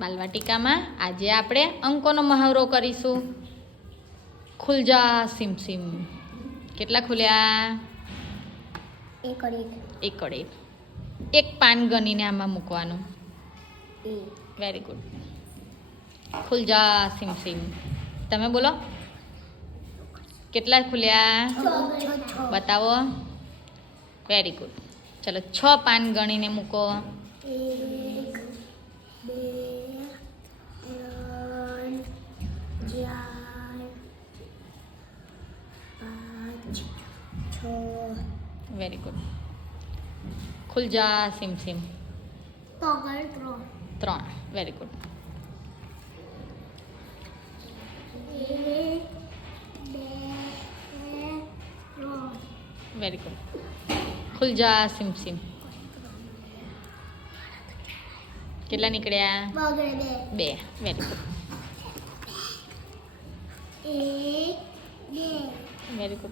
બાલવાટિકામાં આજે આપણે અંકોનો મહાવરો કરીશું. ખુલ જા સીમ સીમ. કેટલા ખુલ્યા? એક. એક પાન ગણીને આમાં મૂકવાનું. Very good. ખુલ જા સીમ સીમ. તમે બોલો કેટલા ખુલ્યા? બતાવો. Very good. ચલો 6 પાન ગણીને મૂકો. 1 2 3 4 5 6. Very good. ખુલ જા સીમ સીમ. 3. Very good. 1 2 3. Very good. ખુલ જા સીમ સીમ. કેટલા નીકળ્યા? 2. Very good. 1 2. Very good.